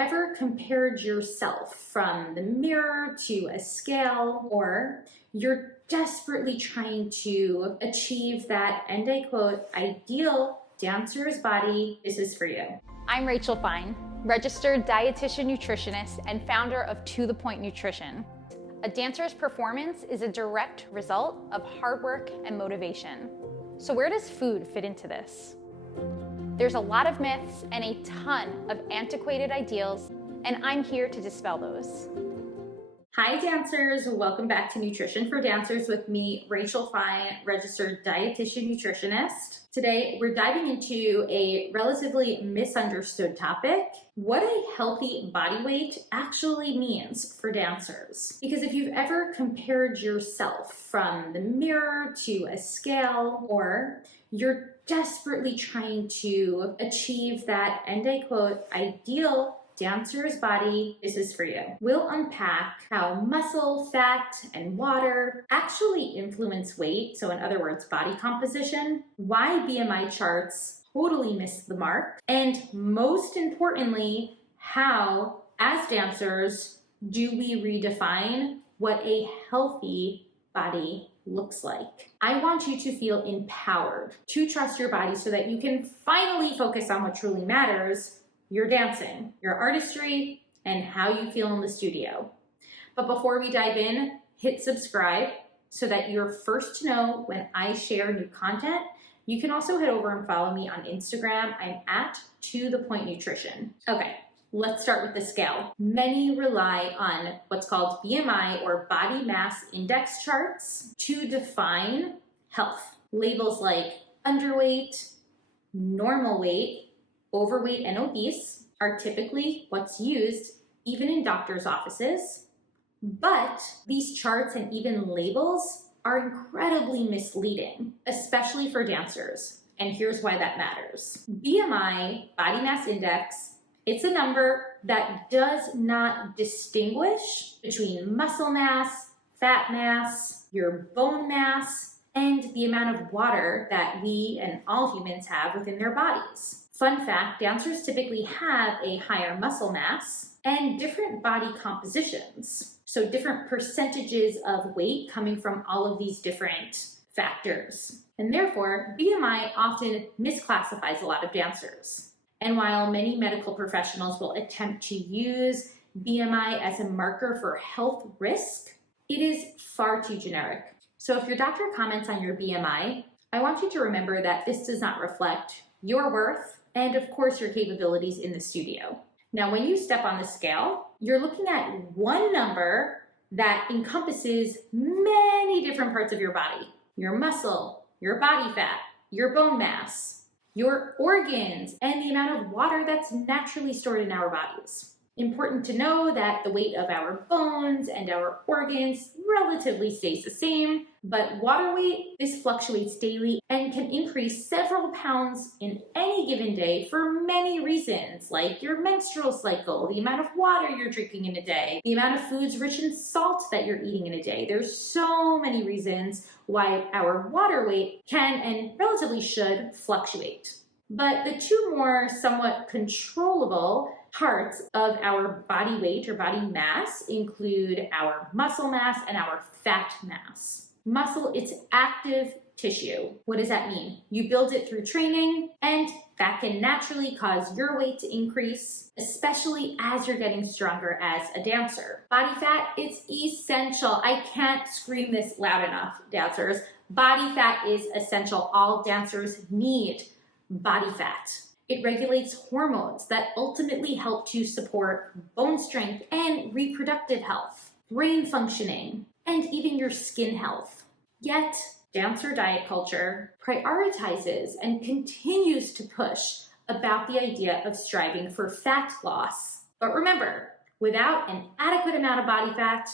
ever compared yourself from the mirror to a scale, or you're desperately trying to achieve that, and I quote, ideal dancer's body, this is for you. I'm Rachel Fine, registered dietitian nutritionist and founder of To The Point Nutrition. A dancer's performance is a direct result of hard work and motivation. So where does food fit into this? There's a lot of myths and a ton of antiquated ideals, and I'm here to dispel those. Hi dancers, welcome back to Nutrition for Dancers with me, Rachel Fine, registered dietitian nutritionist. Today, we're diving into a relatively misunderstood topic, what a healthy body weight actually means for dancers. Because if you've ever compared yourself from the mirror to a scale, or you're desperately trying to achieve that, and I quote, ideal dancer's body, this is for you. We'll unpack how muscle, fat, and water actually influence weight, so in other words, body composition, why BMI charts totally miss the mark, and most importantly, how, as dancers, do we redefine what a healthy body looks like. I want you to feel empowered to trust your body so that you can finally focus on what truly matters, your dancing, your artistry, and how you feel in the studio. But before we dive in, hit subscribe so that you're first to know when I share new content. You can also head over and follow me on Instagram. I'm at To The Point Nutrition. Okay, let's start with the scale. Many rely on what's called BMI or body mass index charts to define health. Labels like underweight, normal weight, overweight, and obese are typically what's used even in doctors' offices, but these charts and even labels are incredibly misleading, especially for dancers, and here's why that matters. BMI, body mass index, it's a number that does not distinguish between muscle mass, fat mass, your bone mass, and the amount of water that we and all humans have within their bodies. Fun fact, dancers typically have a higher muscle mass and different body compositions. So different percentages of weight coming from all of these different factors. And therefore, BMI often misclassifies a lot of dancers. And while many medical professionals will attempt to use BMI as a marker for health risk, it is far too generic. So if your doctor comments on your BMI, I want you to remember that this does not reflect your worth and of course your capabilities in the studio. Now, when you step on the scale, you're looking at one number that encompasses many different parts of your body. Your muscle, your body fat, your bone mass, your organs, and the amount of water that's naturally stored in our bodies. Important to know that the weight of our bones and our organs relatively stays the same, but water weight, this fluctuates daily and can increase several pounds in any given day for many reasons, like your menstrual cycle, the amount of water you're drinking in a day, the amount of foods rich in salt that you're eating in a day. There's so many reasons why our water weight can and relatively should fluctuate. But the two more somewhat controllable parts of our body weight or body mass include our muscle mass and our fat mass. Muscle, it's active tissue. What does that mean? You build it through training, and that can naturally cause your weight to increase, especially as you're getting stronger as a dancer. Body fat, it's essential. I can't scream this loud enough, dancers. Body fat is essential. All dancers need body fat. It regulates hormones that ultimately help to support bone strength and reproductive health, brain functioning, and even your skin health. Yet, dancer diet culture prioritizes and continues to push about the idea of striving for fat loss. But remember, without an adequate amount of body fat,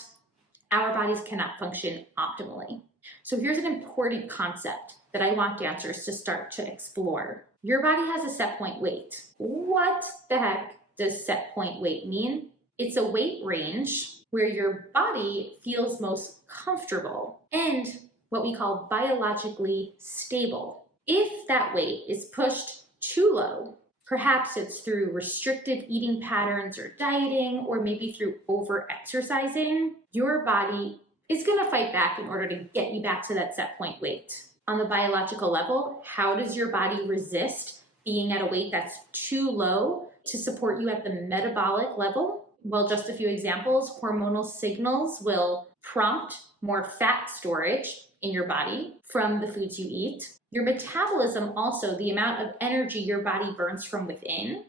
our bodies cannot function optimally. So here's an important concept that I want dancers to start to explore. Your body has a set point weight. What the heck does set point weight mean? It's a weight range where your body feels most comfortable and what we call biologically stable. If that weight is pushed too low, Perhaps it's through restrictive eating patterns or dieting, or maybe through over-exercising. Your body is going to fight back in order to get you back to that set point weight. On the biological level, how does your body resist being at a weight that's too low to support you at the metabolic level? Well, just a few examples. Hormonal signals will prompt more fat storage in your body from the foods you eat. Your metabolism also, the amount of energy your body burns from within,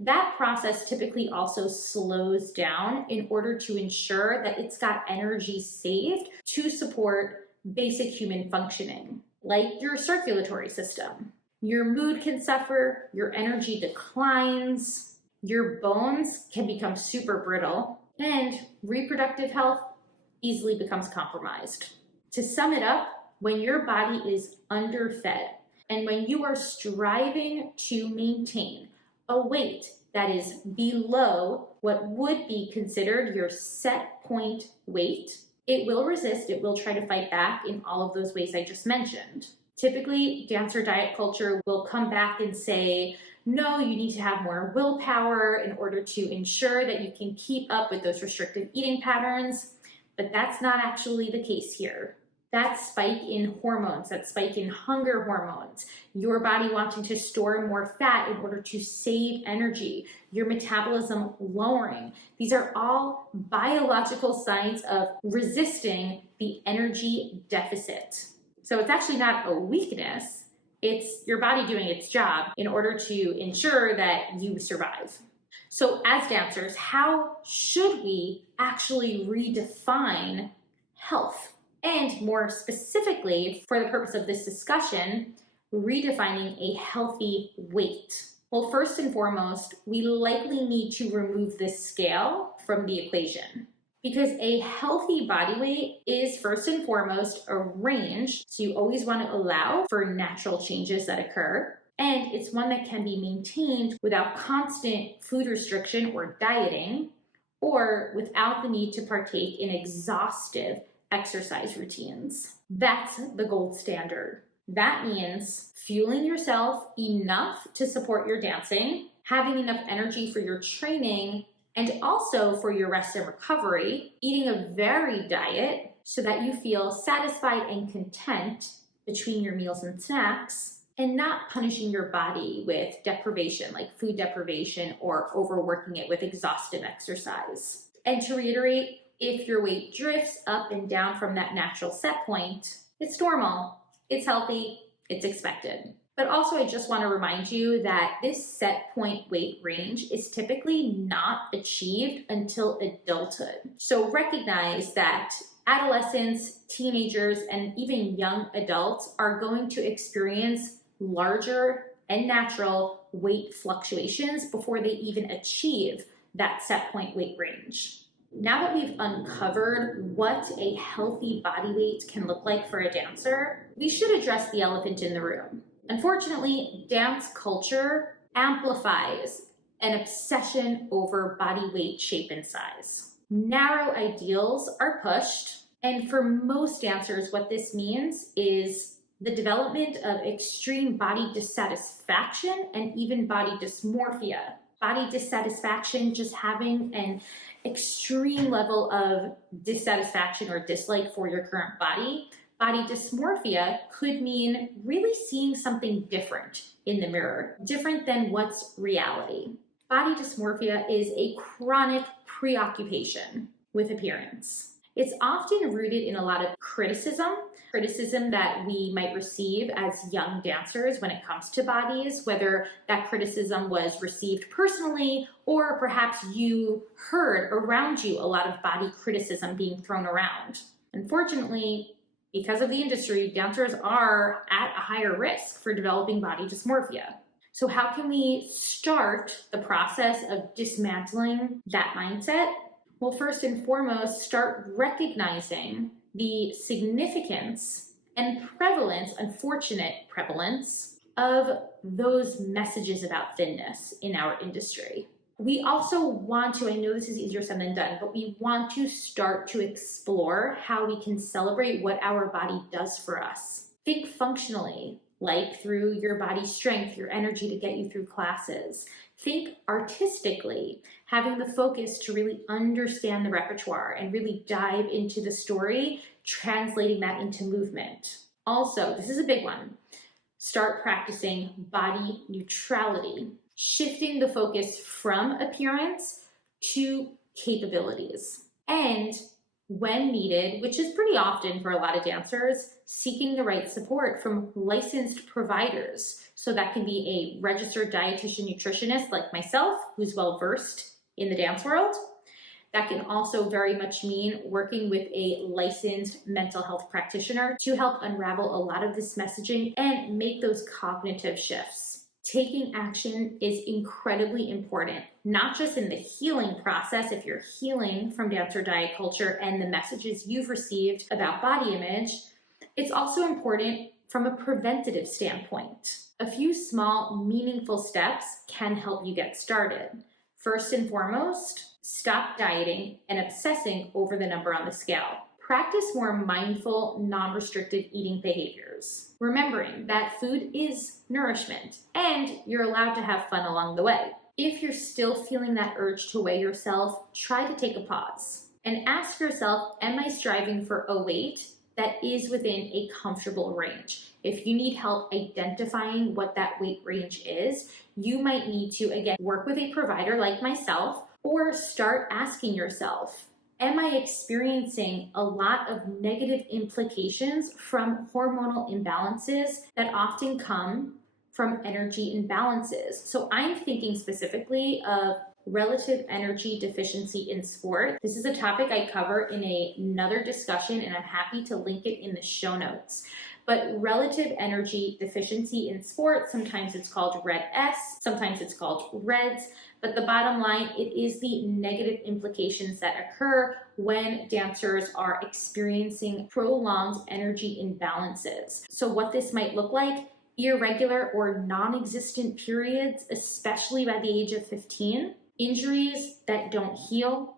that process typically also slows down in order to ensure that it's got energy saved to support basic human functioning, like your circulatory system. Your mood can suffer, your energy declines, your bones can become super brittle, and reproductive health easily becomes compromised. To sum it up, when your body is underfed and when you are striving to maintain a weight that is below what would be considered your set point weight, it will resist, it will try to fight back in all of those ways I just mentioned. Typically, dancer diet culture will come back and say, no, you need to have more willpower in order to ensure that you can keep up with those restrictive eating patterns, but that's not actually the case here. That spike in hormones, that spike in hunger hormones, your body wanting to store more fat in order to save energy, your metabolism lowering. These are all biological signs of resisting the energy deficit. So it's actually not a weakness, it's your body doing its job in order to ensure that you survive. So as dancers, how should we actually redefine health? And more specifically, for the purpose of this discussion, redefining a healthy weight. Well, first and foremost, we likely need to remove the scale from the equation, because a healthy body weight is first and foremost a range, so you always want to allow for natural changes that occur, and it's one that can be maintained without constant food restriction or dieting, or without the need to partake in exhaustive exercise routines. That's the gold standard. That means fueling yourself enough to support your dancing, having enough energy for your training, and also for your rest and recovery, eating a varied diet so that you feel satisfied and content between your meals and snacks, and not punishing your body with deprivation, like food deprivation, or overworking it with exhaustive exercise. And to reiterate, if your weight drifts up and down from that natural set point, it's normal, it's healthy, it's expected. But also, I just want to remind you that this set point weight range is typically not achieved until adulthood. So recognize that adolescents, teenagers, and even young adults are going to experience larger and natural weight fluctuations before they even achieve that set point weight range. Now that we've uncovered what a healthy body weight can look like for a dancer, we should address the elephant in the room. Unfortunately, dance culture amplifies an obsession over body weight, shape, and size. Narrow ideals are pushed, and for most dancers, what this means is the development of extreme body dissatisfaction and even body dysmorphia. Body dissatisfaction, just having an extreme level of dissatisfaction or dislike for your current body. Body dysmorphia could mean really seeing something different in the mirror, different than what's reality. Body dysmorphia is a chronic preoccupation with appearance. It's often rooted in a lot of criticism that we might receive as young dancers when it comes to bodies, whether that criticism was received personally or perhaps you heard around you a lot of body criticism being thrown around. Unfortunately, because of the industry, dancers are at a higher risk for developing body dysmorphia. So how can we start the process of dismantling that mindset? Well, first and foremost, start recognizing the significance and prevalence, unfortunate prevalence, of those messages about thinness in our industry. We also want to, I know this is easier said than done, but we want to start to explore how we can celebrate what our body does for us. Think functionally. like through your body strength, your energy to get you through classes. Think artistically, having the focus to really understand the repertoire and really dive into the story, translating that into movement. Also, this is a big one. Start practicing body neutrality, shifting the focus from appearance to capabilities. And when needed, which is pretty often for a lot of dancers, seeking the right support from licensed providers. So that can be a registered dietitian nutritionist like myself, who's well versed in the dance world. That can also very much mean working with a licensed mental health practitioner to help unravel a lot of this messaging and make those cognitive shifts. Taking action is incredibly important, not just in the healing process, if you're healing from dancer diet culture and the messages you've received about body image, it's also important from a preventative standpoint. A few small, meaningful steps can help you get started. First and foremost, stop dieting and obsessing over the number on the scale. Practice more mindful, non-restrictive eating behaviors, remembering that food is nourishment and you're allowed to have fun along the way. If you're still feeling that urge to weigh yourself, try to take a pause and ask yourself, am I striving for a weight that is within a comfortable range? If you need help identifying what that weight range is, you might need to, again, work with a provider like myself or start asking yourself, am I experiencing a lot of negative implications from hormonal imbalances that often come from energy imbalances? So I'm thinking specifically of relative energy deficiency in sport. This is a topic I cover in another discussion, and I'm happy to link it in the show notes. But relative energy deficiency in sport, sometimes it's called RED-S, sometimes it's called REDS, but the bottom line, it is the negative implications that occur when dancers are experiencing prolonged energy imbalances. So what this might look like, irregular or non-existent periods, especially by the age of 15, injuries that don't heal,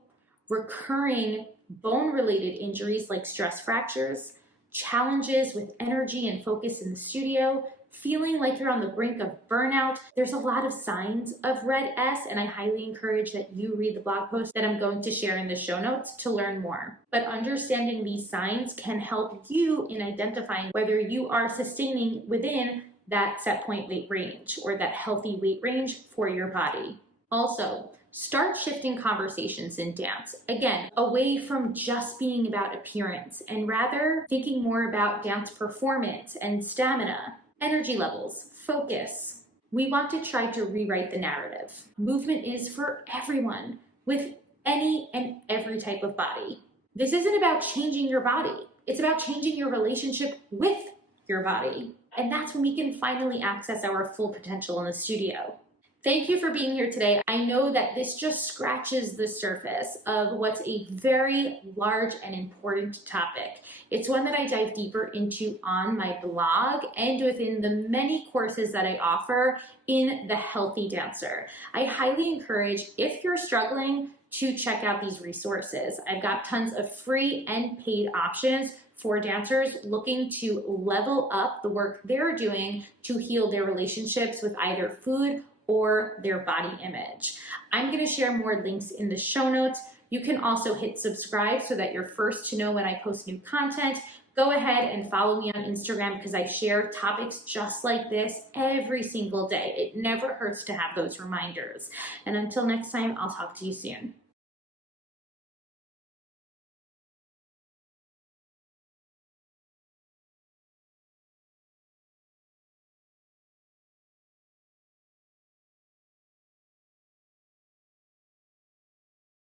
recurring bone-related injuries like stress fractures, challenges with energy and focus in the studio, feeling like you're on the brink of burnout. There's a lot of signs of RED-S, and I highly encourage that you read the blog post that I'm going to share in the show notes to learn more. But understanding these signs can help you in identifying whether you are sustaining within that set point weight range or that healthy weight range for your body. Also, start shifting conversations in dance, again, away from just being about appearance and rather thinking more about dance performance and stamina, energy levels, focus. We want to try to rewrite the narrative. Movement is for everyone with any and every type of body. This isn't about changing your body. It's about changing your relationship with your body. And that's when we can finally access our full potential in the studio. Thank you for being here today. I know that this just scratches the surface of what's a very large and important topic. It's one that I dive deeper into on my blog and within the many courses that I offer in The Healthy Dancer. I highly encourage, if you're struggling, to check out these resources. I've got tons of free and paid options for dancers looking to level up the work they're doing to heal their relationships with either food or their body image. I'm going to share more links in the show notes. You can also hit subscribe so that you're first to know when I post new content. Go ahead and follow me on Instagram because I share topics just like this every single day. It never hurts to have those reminders. And until next time, I'll talk to you soon.